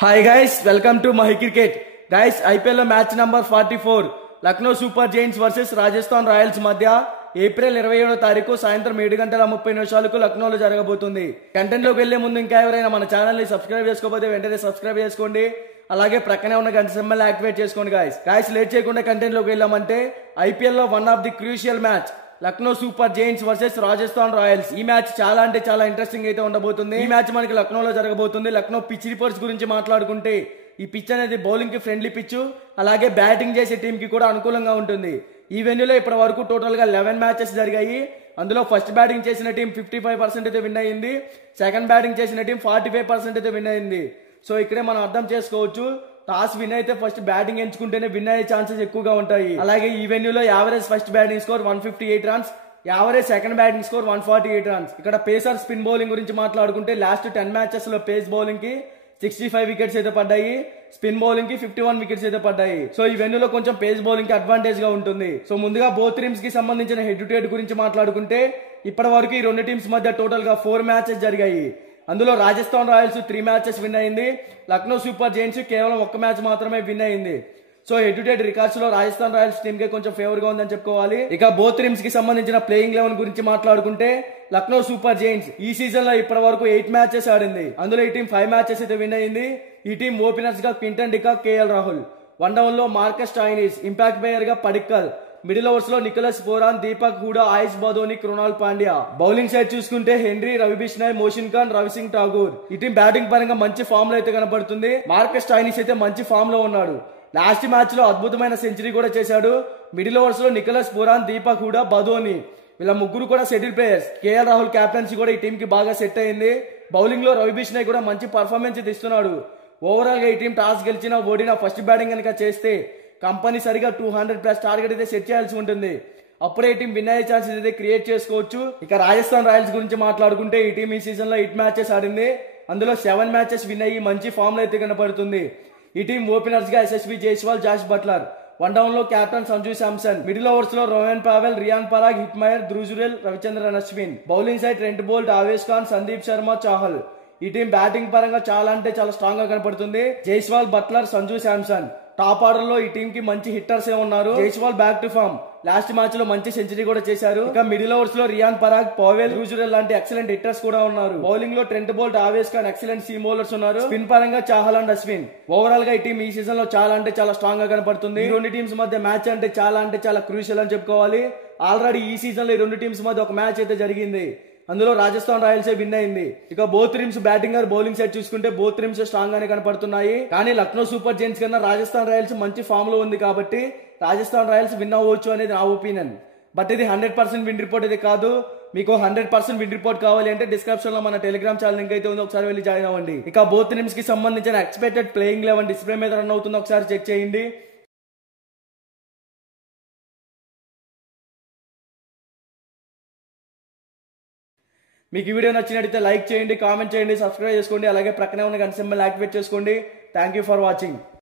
Hi guys, welcome to Mahi cricket. Guys, IPL లో match number 44 Lucknow super giants versus Rajasthan royals మధ్య April 27వ తారీఖు సాయంత్రం 7:30 లక్నోలో జరగబోతుంది. కంటెంట్ లోకి వెళ్లే ముందు ఇంకా ఎవరైనా మన ఛానల్ ని సబ్స్క్రైబ్ చేసుకోకపోతే వెంటనే సబ్స్క్రైబ్ చేసుకోండి. అలాగే ప్రక్కనే ఉన్న గంట సింబల్ యాక్టివేట్ చేసుకోండి. గైస్ లేట్ చేయకుండా కంటెంట్ లోకి వెళ్ళామంటే ఐపీఎల్ లో one of the crucial match Lucknow super giants versus Rajasthan Royals. ఈ మ్యాచ్ చాలా అంటే చాలా ఇంట్రెస్టింగ్ అయితే ఉండబోతుంది. ఈ మ్యాచ్ మనకి లక్నోలో జరగబోతుంది. లక్నో పిచ్ రిపోర్ట్స్ గురించి మాట్లాడుకుంటే ఈ పిచ్ అనేది బౌలింగ్ కి ఫ్రెండ్లీ పిచ్, అలాగే బ్యాటింగ్ చేసే టీం కి కూడా అనుకూలంగా ఉంటుంది. ఈ వెన్యూలో ఇప్పటి వరకు టోటల్ గా 11 మ్యాచెస్ జరిగాయి. అందులో ఫస్ట్ బ్యాటింగ్ చేసిన టీం 55% అయితే విన్ అయింది. సెకండ్ బ్యాటింగ్ చేసిన టీం 45% అయితే విన్ అయింది. సో ఇక్కడే మనం అర్థం చేసుకోవచ్చు, టాస్ విన్ అయితే ఫస్ట్ బ్యాటింగ్ ఎంచుకుంటేనే విన్ అయ్యే ఛాన్సెస్ ఎక్కువగా ఉంటాయి. అలాగే ఈ వెన్యూలో average first batting score 158 runs, average second batting score 148 runs. ఇక్కడ పేసర్ స్పిన్ బౌలింగ్ గురించి మాట్లాడుకుంటే లాస్ట్ 10 మ్యాచెస్ లో పేస్ బౌలింగ్ కి 65 వికెట్స్ అయితే పడ్డాయి, స్పిన్ బౌలింగ్ కి 51 వికెట్స్ అయితే పడ్డాయి. సో ఈ వెన్యూలో కొంచెం పేస్ బౌలింగ్ కి అడ్వాంటేజ్ గా ఉంటుంది. సో ముందుగా బోత్ టీమ్స్ కి సంబంధించిన హెడ్ టు హెడ్ గురించి మాట్లాడుకుంటే ఇప్పటి వరకు ఈ రెండు టీమ్స్ మధ్య టోటల్ గా 4 మ్యాచెస్ జరిగాయి. అందులో రాజస్థాన్ రాయల్స్ 3 మ్యాచెస్ విన్ అయింది. లక్నో సూపర్ జైంట్స్ కేవలం 1 మ్యాచ్ మాత్రమే విన్ అయింది. So head to head records లో రాజస్థాన్ రాయల్స్ టీమ్ కే కొంచెం ఫేవర్ గా ఉందని చెప్పుకోవాలి. ఇక బోత్ టీమ్స్ కి సంబంధించిన ప్లేయింగ్ లెవెన్ గురించి మాట్లాడుకుంటే లక్నో సూపర్ జైంట్స్ ఈ సీజన్ లో ఇప్పటి వరకు 8 మ్యాచెస్ ఆడింది. అందులో ఈ టీం 5 మ్యాచెస్ అయితే విన్ అయింది. ఈ టీం ఓపెనర్స్ గా Quinton de Kock, KL Rahul, one down లో మార్కస్ స్టాయినిస్, ఇంపాక్ట్ ప్లేయర్ గా పడిక్కల్, మిడిల్ ఓవర్స్ లో నికోలస్ పూరన్, దీపక్ హూడా, ఆయుష్ బదోని, కృణాల్ పాండ్యా. బౌలింగ్ సైడ్ చూసుకుంటే హెన్రీ, రవి బిష్నాయ్, మోషిన్ ఖాన్, రవి సింగ్ ఠాగూర్. ఈ టీం బ్యాటింగ్ పరంగా మంచి ఫామ్ లో అయితే కనపడుతుంది. మార్కస్ స్టాయినిస్ అయితే మంచి ఫామ్ లో ఉన్నాడు. లాస్ట్ మ్యాచ్ లో అద్భుతమైన సెంచరీ కూడా చేశాడు. మిడిల్ ఓవర్స్ లో నికోలస్ పూరన్, దీపక్ హూడా, బదోని వీళ్ళ ముగ్గురు కూడా settle players. KL Rahul captaincy కూడా ఈ టీం కి బాగా సెట్ అయింది. బౌలింగ్ లో రవి బిష్నాయ్ కూడా మంచి పర్ఫార్మెన్స్ ఇస్తున్నాడు. ఓవరాల్ గా ఈ టీం టాస్ గెలిచినా ఓడినా ఫస్ట్ బ్యాటింగ్ కనుక చేస్తే కంపల్సరిగా 200+ టార్గెట్ అయితే సెట్ చేయాల్సి ఉంటుంది. అప్పుడే ఈ టీం విన్ అయ్యే ఛాన్సెస్ అయితే క్రియేట్ చేసుకోవచ్చు. ఇక రాజస్థాన్ రాయల్స్ గురించి మాట్లాడుకుంటే ఈ టీం ఈ సీజన్ లో 8 మ్యాచెస్ ఆడింది. అందులో 7 మ్యాచెస్ విన్ అయ్యి మంచి ఫామ్ లో అయితే కనపడుతుంది. ఈ టీం ఓపెనర్స్ గా Yashasvi Jaiswal, Jos Buttler, one down లో captain Sanju Samson, middle overs లో Rovman Powell, Riyan Parag, Hetmyer, Dhruv Jurel, Ravichandran Ashwin, bowling side Trent Boult, Avesh Khan, Sandeep Sharma, Chahal. ఈ టీం బ్యాటింగ్ పరంగా చాలా అంటే చాలా స్ట్రాంగ్ గా కనపడుతుంది. Jaiswal, Buttler, Sanju Samson top order లో ఈ టీం కి మంచి హిట్టర్స్ ఏ ఉన్నారు. Jaiswal back to form, last match లో మంచి సెంచరీ కూడా చేశారు. ఇక మిడిల్ ఓవర్స్ లో రియాన్ పరాగ్, పావెల్, ధ్రుజురెల్ లాంటి ఎక్సలెంట్ హిట్టర్స్ కూడా ఉన్నారు. బౌలింగ్ లో Trent Boult, Avesh Khan excellent seam bowlers ఉన్నారు. స్పిన్ పరంగా చాహల్ అండ్ అశ్విన్. ఓవరాల్ గా ఈ టీం ఈ సీజన్ లో చాలా అంటే చాలా స్ట్రాంగ్ గా కనపడుతుంది. ఈ రెండు టీమ్స్ మధ్య మ్యాచ్ అంటే చాలా క్రూషియల్ అని చెప్పుకోవాలి. ఆల్రెడీ ఈ సీజన్ లో ఈ రెండు టీమ్స్ మధ్య ఒక మ్యాచ్ అయితే జరిగింది. అందులో రాజస్థాన్ రాయల్స్ విన్ అయింది. ఇక both teams batting are bowling side చూసుకుంటే బోత్ టీమ్స్ స్ట్రాంగ్ గానే కనపడుతున్నాయి. కానీ లక్నో సూపర్ జైంట్స్ కన్నా రాజస్థాన్ రాయల్స్ మంచి ఫామ్ లో ఉంది కాబట్టి రాజస్థాన్ రాయల్స్ విన్ అవ్వచ్చు అనేది నా ఒపీనియన్. బట్ ఇది 100% విన్ రిపోర్ట్ అయితే కాదు. మీకు 100% విన్ రిపోర్ట్ కావాలి అంటే డిస్క్రిప్షన్ లో మన టెలిగ్రామ్ ఛానల్ లింక్ అయితే ఉంది, ఒకసారి వెళ్ళి జాయిన్ అవ్వండి. ఇక బోత్ టీమ్స్ కి సంబంధించిన ఎక్స్పెక్టెడ్ ప్లేయింగ్ లెవెన్ డిస్ప్లే మీద రన్ అవుతుందో ఒకసారి చెక్ చేయండి. మీకు ఈ వీడియో నచ్చినట్లయితే లైక్ చేయండి, కామెంట్ చేయండి, సబ్స్క్రైబ్ చేసుకోండి. అలాగే ప్రక్కనే ఉన్న గంట సింబల్ యాక్టివేట్ చేసుకోండి. Thank you for watching.